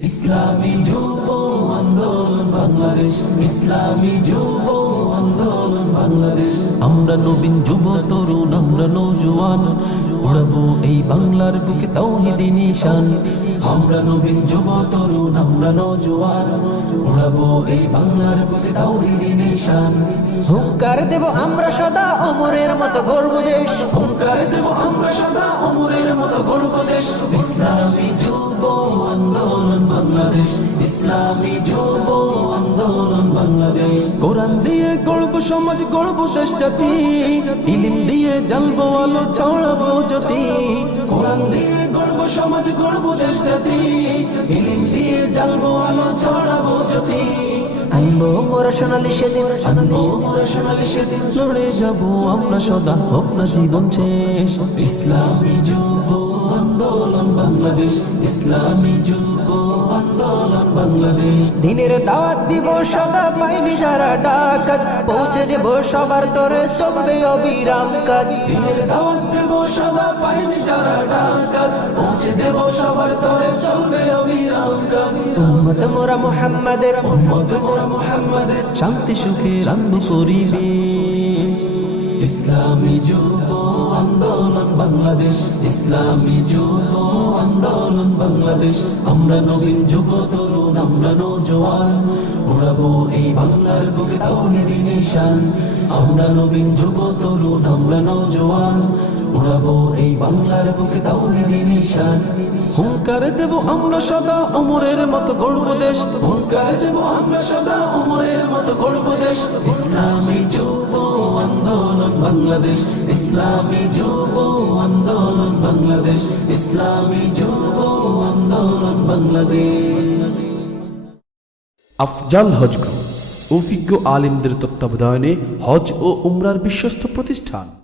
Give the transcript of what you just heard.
ইসলামী যুব আন্দোলন বাংলাদেশ, ইসলামী যুব আন্দোলন বাংলাদেশ। আমরা নবীন যুব তরুণ, আমরা নওজোয়ান, উড়াবো এই বাংলার বুকে তাওহীদি নিশান। আমরা নবীন যুব তরুণ, আমরা নওজোয়ান, উড়াবো এই বাংলার বুকে তাওহীদি নিশান। হুঙ্কার দেব আমরা সদা অমরের মতো গর্ব দেশ, হুঙ্কার দেব আমরা সদা অমরের মতো গর্ব দেশ। ইসলামী যুব আন্দোলন বাংলাদেশ, ইসলামী যুব আন্দোলন বাংলাদেশ। কোরআন দিয়ে গড়ব সমাজ, গড়ব দেশ জাতি, ইলম দিয়ে জ্বালবো আলো, ছড়াবো জ্যোতি। কোরআন দিয়ে গড়ব সমাজ, গড়ব দেশ জাতি, ইলম দিয়ে জ্বালবো আলো, ছড়াবো জ্যোতি। আনবো মোরা সোনালি সেদিন, আনবো মোরা সোনালি সেদিন, লড়ে যাবো আমরা সদা, হোক না জীবন শেষ। ইসলামী যুব আন্দোলন বাংলাদেশ, ইসলামী যুব আন্দোলন বাংলাদেশ। দিনের দাওয়াত দিব সদা, পাইনি যারা ডাক আজ পৌঁছে দেব সবার তরে, চলবে অবিরাম কাজ। দিনের দাওয়াত দেব সদা, পাইনি যারা ডাক আজ পৌঁছে দেব সবার তরে, চলবে অবিরাম কাজ। উম্মত মোরা মুহাম্মাদের, উম্মত মোরা মুহাম্মাদের, শান্তি সুখের আনবো পরিবেশ। ইসলামী যুব আন্দোলন বাংলাদেশ, ইসলামী যুব আন্দোলন বাংলাদেশ। আমরা নবীন যুব তরুণ, আমরা নওজোয়ান, উড়াবো এই বাংলার বুকে তাওহীদি নিশান। আমরা নবীন যুব তরুণ, আমরা নওজোয়ান, উড়াবো এই বাংলার বুকে তাওহীদি নিশান। হুঙ্কার দেব আমরা সদা অমরের মতো গর্ব দেশ, হুঙ্কার দেব আমরা সদা অমরের মতো গর্ব দেশ। ইসলামী যুব আন্দোলন বাংলাদেশ, ইসলামী যুব আন্দোলন বাংলাদেশ, ইসলামী যুব আন্দোলন বাংলাদেশ। আফজাল হজ গ্রুপ, অভিজ্ঞ আলিমদের তত্ত্বাবধানে হজ ও উমরার বিশ্বস্ত প্রতিষ্ঠান।